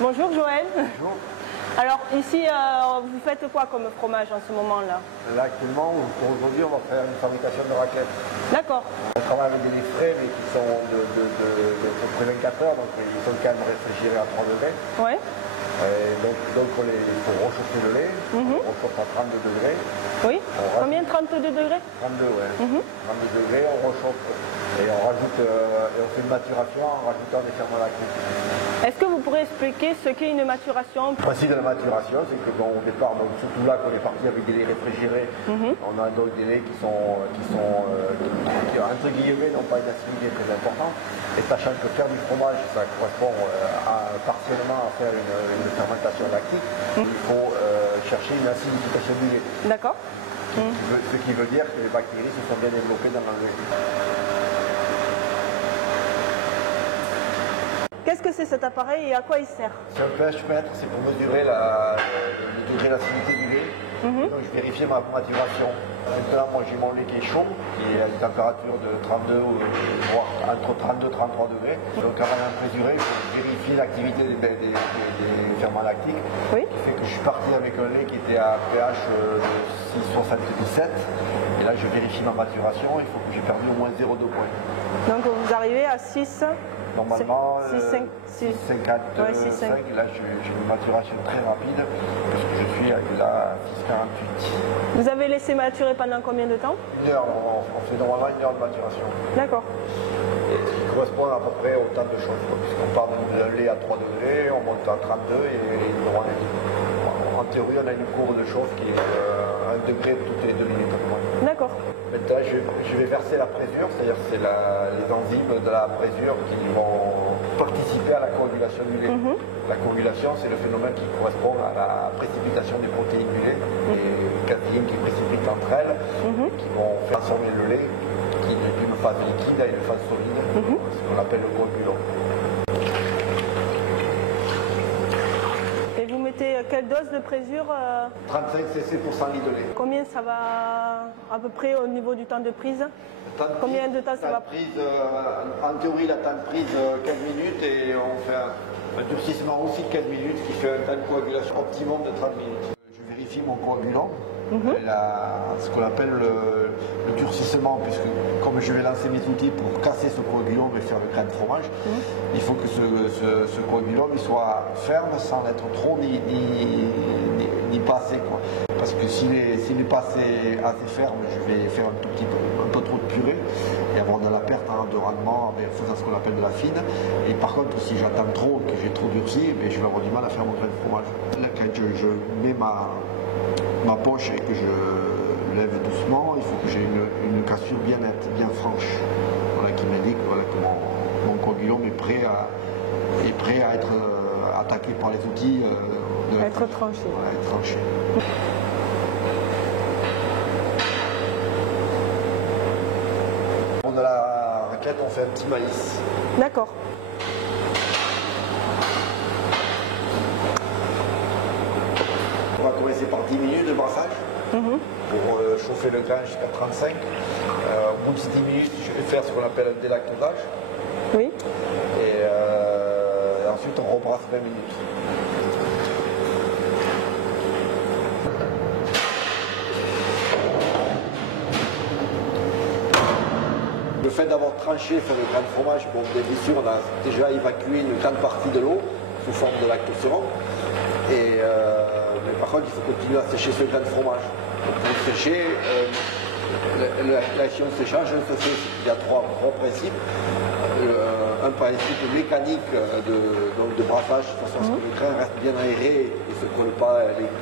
Bonjour Joël. Bonjour. Alors ici, vous faites quoi comme fromage en ce moment-là? Là actuellement, pour aujourd'hui, on va faire une fabrication de raclettes. D'accord. On travaille avec des laits frais, mais qui sont de près 24 heures, donc ils sont quand même réfrigérés à 3 degrés. Oui. Donc il faut réchauffer le lait, on réchauffe à 32 degrés. Oui. Combien? 32 degrés? 32, ouais. 32 degrés, on réchauffe et on rajoute, et on fait une maturation en rajoutant des ferments lactiques. Est-ce que vous pourrez expliquer ce qu'est une maturation? Le principe de la maturation, c'est que au départ, donc, surtout là qu'on est parti avec des laits réfrigérés, on a donc des laits qui entre guillemets n'ont pas une acidité très importante. Et sachant que faire du fromage, ça correspond partiellement à faire une fermentation lactique, il faut chercher une acidification du lait. D'accord. Ce qui veut dire que les bactéries se sont bien développées dans le lait. Qu'est-ce que c'est cet appareil et à quoi il sert? C'est un pH-mètre, c'est pour mesurer le degré d'acidité du lait. Donc je vérifie ma maturation. Maintenant, moi j'ai mon lait qui est chaud, qui est à une température de 32, voire entre 32 et 33 degrés. Donc avant d'impresurer, je vérifie l'activité des ferments lactiques. Oui. Qui fait que je suis parti avec un lait qui était à pH de 6,77. Et là je vérifie ma maturation, il faut que j'ai perdu au moins 0,2 points. Donc vous arrivez à 6. Normalement, 6,55. 6,55, là j'ai une maturation très rapide, parce que je suis à 6,48. Vous avez laissé maturer pendant combien de temps? Une heure, on fait normalement une heure de maturation. D'accord. Et qui correspond à peu près au temps de chauffe, puisqu'on part d'un lait à 3 degrés, on monte à 32 et en théorie on a une courbe de chauffe qui est 1 degré toutes les 2 minutes. D'accord. Maintenant, je vais verser la présure, c'est-à-dire que c'est les enzymes de la présure qui vont participer à la coagulation du lait. La coagulation, c'est le phénomène qui correspond à la précipitation des protéines du lait, les catéines qui précipitent entre elles, qui vont faire transformer le lait d'une phase liquide à une phase solide, ce qu'on appelle le coagulant. Et vous mettez quelle dose de présure? 35 cc pour 100 litres de lait. Combien ça va à peu près au niveau du temps de prise? Combien de temps ça va? En théorie, la temps de prise 15 minutes et on fait un durcissement aussi de 15 minutes qui fait un temps de coagulation optimum de 30 minutes. Je vérifie mon coagulant, ce qu'on appelle le durcissement, puisque comme je vais lancer mes outils pour casser ce coagulant et faire le grain de fromage, il faut que ce coagulant il soit ferme sans être trop ni pas assez, quoi. Parce que s'il est pas assez ferme, je vais faire un peu trop de purée et avoir de la perte de rendement en faisant ce qu'on appelle de la fine. Et par contre, si j'attends trop, que j'ai trop durci, je vais avoir du mal à faire mon grain de fromage. Là, quand je mets ma poche et que je lève doucement, il faut que j'ai une cassure bien nette, bien franche, voilà, qui m'indique que mon coagulant est prêt à être attaqué par les outils. Être tranché. Voilà, être tranché. Pour de la raclette, on fait un petit maïs. D'accord. On va commencer par 10 minutes de brassage pour chauffer le grain jusqu'à 35. Au bout de ces 10 minutes, je vais faire ce qu'on appelle un délactosage. Oui. Et ensuite, on rebrasse 20 minutes. Le fait d'avoir tranché, faire le grain de fromage, bon, bien sûr, on a déjà évacué une grande partie de l'eau sous forme de lactosérum. Mais par contre, il faut continuer à sécher ce grain de fromage. Donc, pour le sécher, l'action de séchage, il y a trois principes. Un principe mécanique de brassage, de façon à ce que le grain reste bien aéré et que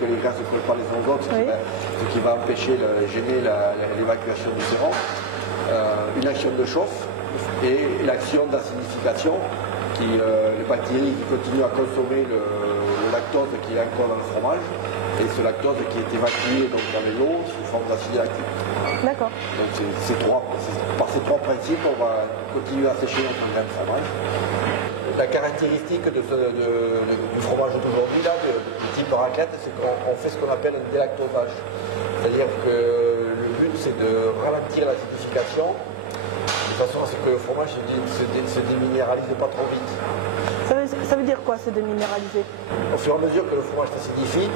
les grains ne se collent pas les uns aux autres, ce qui va empêcher, gêner l'évacuation du sérum. Une action de chauffe et l'action d'acidification, les bactéries qui continuent à consommer le lactose qui est encore dans le fromage et ce lactose qui est évacué donc, dans l'eau sous forme d'acide lactique. D'accord. Donc par ces trois principes, on va continuer à sécher notre grain de fromage. La caractéristique du fromage d'aujourd'hui, du type raclette, c'est qu'on fait ce qu'on appelle un délactosage. C'est-à-dire que le but, c'est de ralentir l'acidification toute façon, c'est que le fromage se déminéralise pas trop vite. Ça veut dire quoi, se déminéraliser? Au fur et à mesure que le fromage s'acidifie,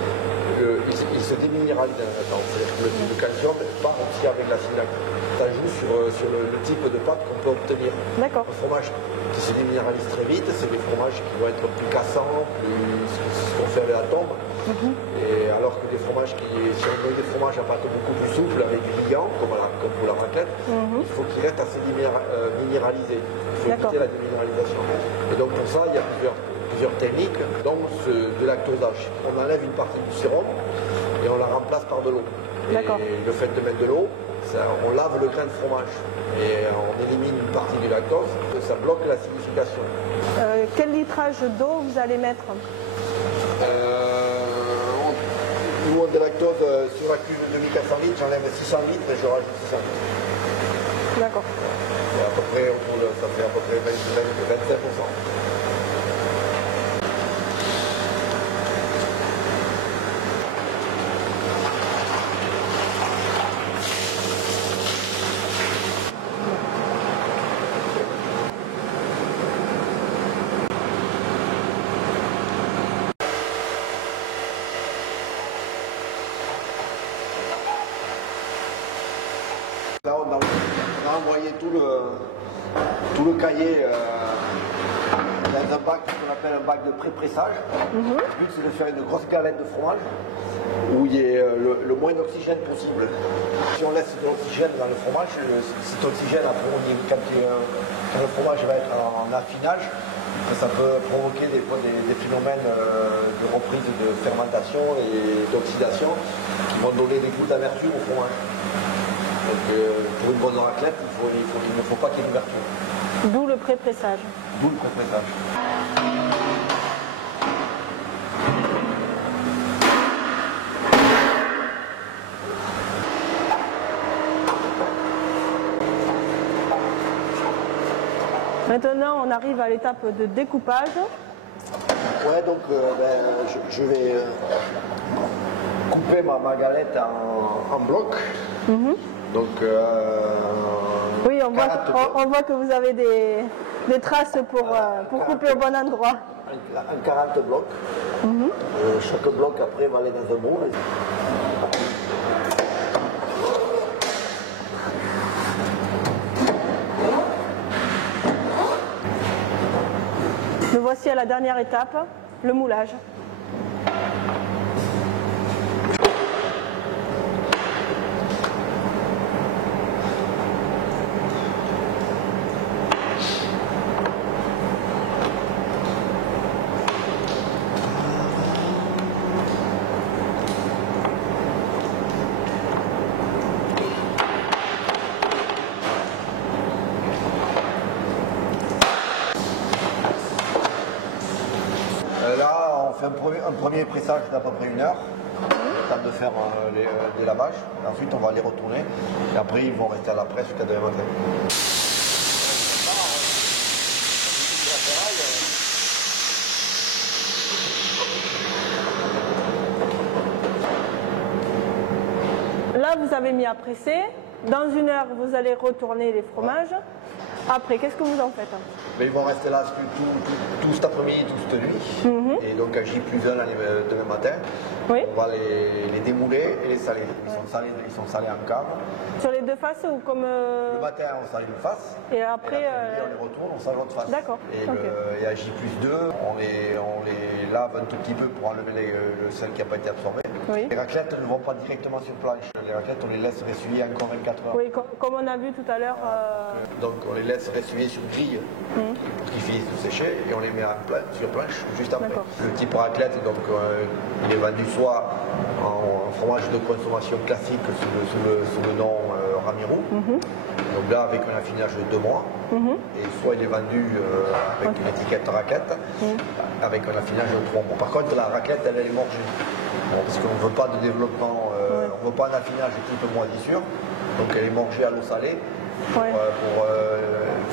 il se déminéralise dans le temps. C'est-à-dire que le calcium part aussi avec l'acide lactique. Ça joue sur le type de pâte qu'on peut obtenir. D'accord. Un fromage qui se déminéralise très vite, c'est des fromages qui vont être plus cassants, ce qu'on fait avec la tombe. Et alors que des fromages si on met des fromages à pâte beaucoup plus souple, avec du liant, comme pour la raclette, il faut qu'ils restent assez minéralisés. Il faut éviter la déminéralisation. Et donc pour ça, il y a plusieurs techniques, dont de lactosage. On enlève une partie du sérum et on la remplace par de l'eau. Et le fait de mettre de l'eau, on lave le grain de fromage et on élimine une partie du lactose, ça bloque l'acidification. Quel litrage d'eau vous allez mettre? Nous, on a de lactose sur la cuve de 2400 litres, j'enlève 600 litres et je rajoute 600 litres. D'accord. À peu près, ça fait à peu près 25%. Là, on a envoyé tout le cahier dans un bac qu'on appelle un bac de pré-pressage. Le but, c'est de faire une grosse galette de fromage où il y ait le moins d'oxygène possible. Si on laisse de l'oxygène dans le fromage, cet oxygène, après, quand le fromage va être en affinage, ça peut provoquer des phénomènes de reprise de fermentation et d'oxydation qui vont donner des goûts d'amertume au fromage. Donc pour une bonne raclette, il ne faut pas qu'il y ait d'ouverture. D'où le pré-pressage. D'où le pré-pressage. Maintenant, on arrive à l'étape de découpage. Ouais, donc je vais couper ma galette en blocs. Donc, oui, on voit que vous avez des traces pour couper au bon endroit. En 40 blocs. Chaque bloc après va aller dans un moule. Nous voici à la dernière étape, le moulage. Là, on fait un premier pressage d'à peu près 1 heure, le temps de faire des lavages. Et ensuite, on va les retourner. Et après, ils vont rester à la presse jusqu'à demain matin. Là, vous avez mis à presser. Dans 1 heure, vous allez retourner les fromages. Après, qu'est-ce que vous en faites? Mais ils vont rester là tout cet après-midi, toute cette nuit. Et donc à J+1 demain matin, on va les démouler et les saler. Ils sont salés en cave. Sur les deux faces ou comme... Le matin, on sale une face. Et après, on les retourne, on sale l'autre face. D'accord. Et à J+2, on les lave un tout petit peu pour enlever le sel qui n'a pas été absorbé. Oui. Les raclettes ne vont pas directement sur planche. Les raclettes, on les laisse ressuyer encore 24 heures. Oui, comme on a vu tout à l'heure. Donc on les laisse ressuyer sur grille pour qu'ils finissent de sécher et on les met sur planche juste après. Le type raclette, donc, il est vendu soit en fromage de consommation classique sous le nom Ramirou, donc là avec un affinage de 2 mois, et soit il est vendu avec une étiquette raclette avec un affinage de 3 mois. Par contre la raclette elle est morgée, parce qu'on ne veut pas de développement, on ne veut pas un affinage de type moisissure, donc elle est morgée à l'eau salée pour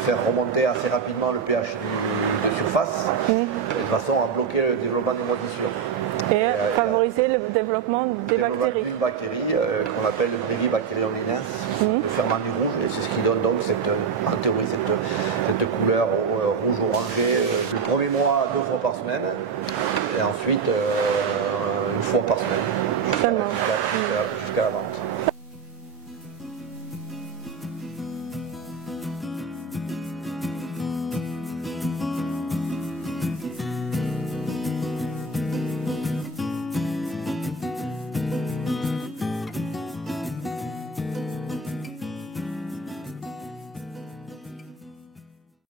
faire remonter assez rapidement le pH de surface, de façon à bloquer le développement des moisissures. Et favoriser le développement des bactéries. Une bactérie qu'on appelle le Brevibacterium linens, le ferment du rouge, et c'est ce qui donne donc en théorie cette couleur rouge-orangée. Le premier mois 2 fois par semaine, et ensuite 1 fois par semaine, jusqu'à la vente.